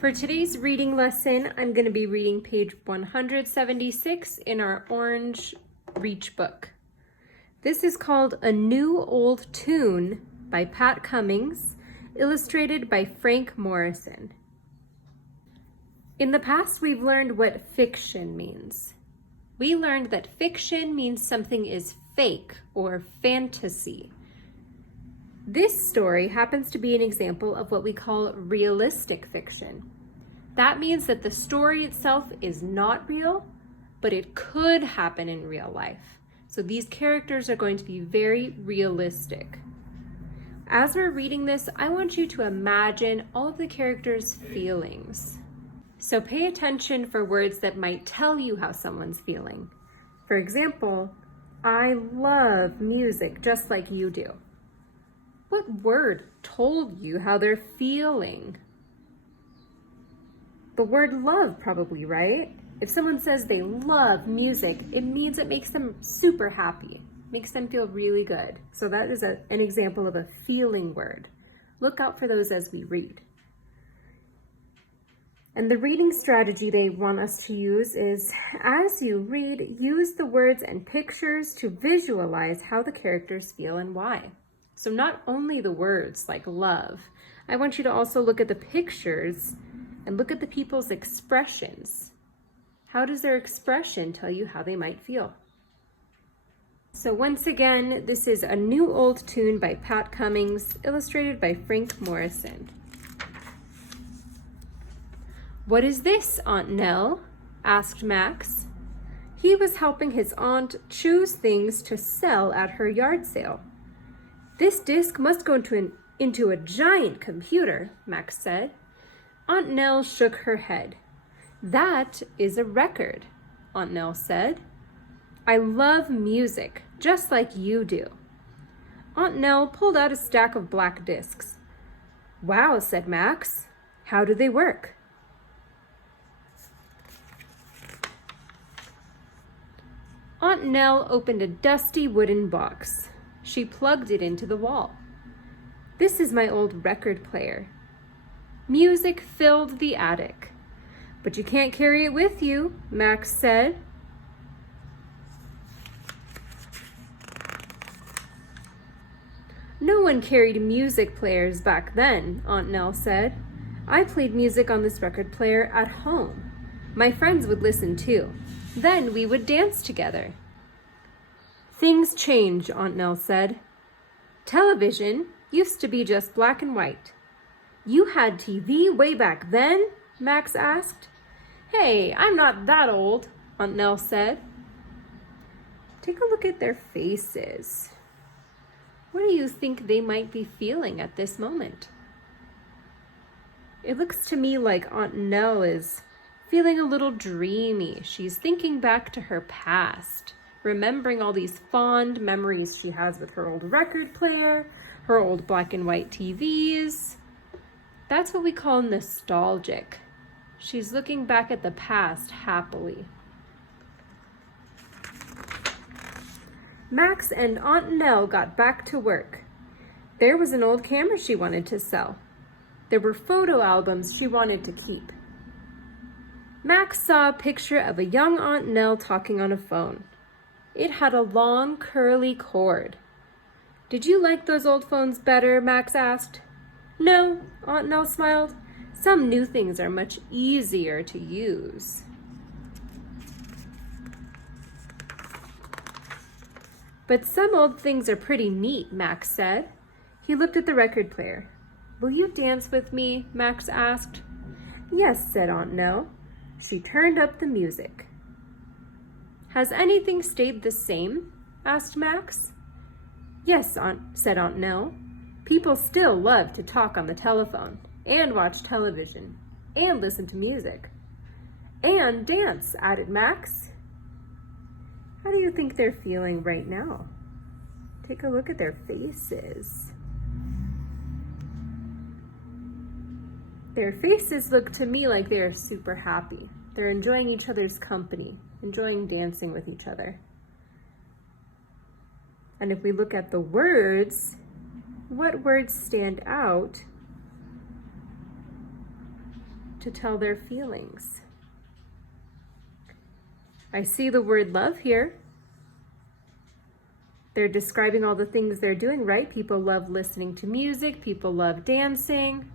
For today's reading lesson, I'm going to be reading page 176 in our Orange Reach book. This is called A New Old Tune by Pat Cummings, illustrated by Frank Morrison. In the past, we've learned what fiction means. We learned that fiction means something is fake or fantasy. This story happens to be an example of what we call realistic fiction. That means that the story itself is not real, but it could happen in real life. So these characters are going to be very realistic. As we're reading this, I want you to imagine all of the characters' feelings. So pay attention for words that might tell you how someone's feeling. For example, I love music just like you do. What word told you how they're feeling? The word love, probably, right? If someone says they love music, it means it makes them super happy, makes them feel really good. So that is an example of a feeling word. Look out for those as we read. And the reading strategy they want us to use is, as you read, use the words and pictures to visualize how the characters feel and why. So not only the words like love, I want you to also look at the pictures and look at the people's expressions. How does their expression tell you how they might feel? So once again, this is A New Old Tune by Pat Cummings, illustrated by Frank Morrison. "What is this, Aunt Nell?" asked Max. He was helping his aunt choose things to sell at her yard sale. "This disc must go into a giant computer," Max said. Aunt Nell shook her head. "That is a record," Aunt Nell said. "I love music, just like you do." Aunt Nell pulled out a stack of black discs. "Wow," said Max. "How do they work?" Aunt Nell opened a dusty wooden box. She plugged it into the wall. "This is my old record player." Music filled the attic. "But you can't carry it with you," Max said. "No one carried music players back then," Aunt Nell said. "I played music on this record player at home. My friends would listen too. Then we would dance together." "Things change," Aunt Nell said. "Television used to be just black and white." "You had TV way back then?" Max asked. "Hey, I'm not that old," Aunt Nell said. Take a look at their faces. What do you think they might be feeling at this moment? It looks to me like Aunt Nell is feeling a little dreamy. She's thinking back to her past, remembering all these fond memories she has with her old record player, her old black and white TVs. That's what we call nostalgic. She's looking back at the past happily. Max and Aunt Nell got back to work. There was an old camera she wanted to sell. There were photo albums she wanted to keep. Max saw a picture of a young Aunt Nell talking on a phone. It had a long, curly cord. "Did you like those old phones better?" Max asked. "No," Aunt Nell smiled. "Some new things are much easier to use." "But some old things are pretty neat," Max said. He looked at the record player. "Will you dance with me?" Max asked. "Yes," said Aunt Nell. She turned up the music. "Has anything stayed the same?" asked Max. "Yes," said Aunt Nell. "People still love to talk on the telephone, and watch television, and listen to music. And dance," added Max. How do you think they're feeling right now? Take a look at their faces. Their faces look to me like they are super happy. They're enjoying each other's company, enjoying dancing with each other. And if we look at the words, what words stand out to to tell their feelings. I see the word love here. They're describing all the things they're doing, right? People love listening to music. People love dancing.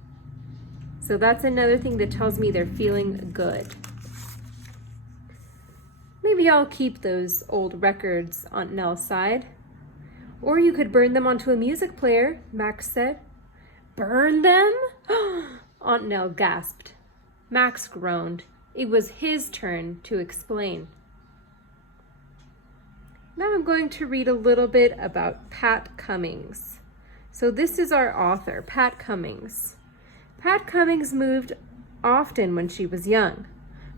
So that's another thing that tells me they're feeling good. Maybe I'll keep those old records, Aunt Nell sighed. Or you could burn them onto a music player, Max said. Burn them? Aunt Nell gasped. Max groaned. It was his turn to explain. Now I'm going to read a little bit about Pat Cummings. So this is our author, Pat Cummings. Pat Cummings moved often when she was young.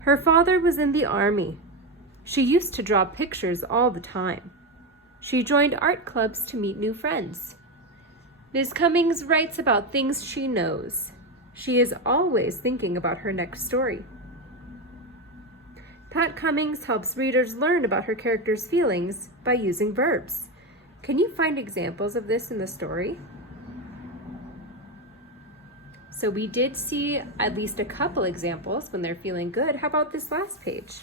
Her father was in the army. She used to draw pictures all the time. She joined art clubs to meet new friends. Ms. Cummings writes about things she knows. She is always thinking about her next story. Pat Cummings helps readers learn about her characters' feelings by using verbs. Can you find examples of this in the story? So we did see at least a couple examples when they're feeling good. How about this last page?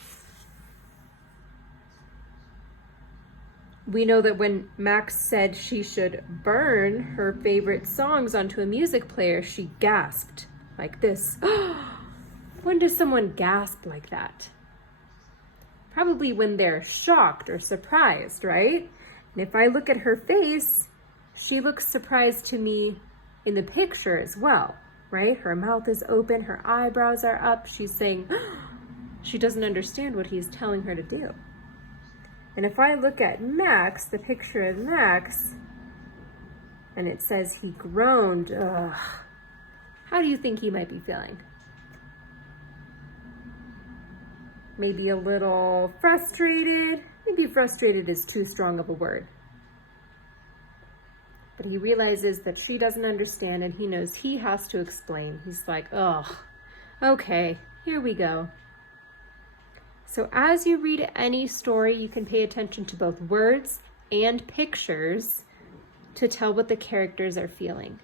We know that when Max said she should burn her favorite songs onto a music player, she gasped like this. When does someone gasp like that? Probably when they're shocked or surprised, right? And if I look at her face, she looks surprised to me in the picture as well, right? Her mouth is open, her eyebrows are up. She's saying she doesn't understand what he's telling her to do. And if I look at Max, the picture of Max, and it says he groaned, how do you think he might be feeling? Maybe a little frustrated. Maybe frustrated is too strong of a word. But he realizes that she doesn't understand and he knows he has to explain. He's like, okay, here we go. So as you read any story, you can pay attention to both words and pictures to tell what the characters are feeling.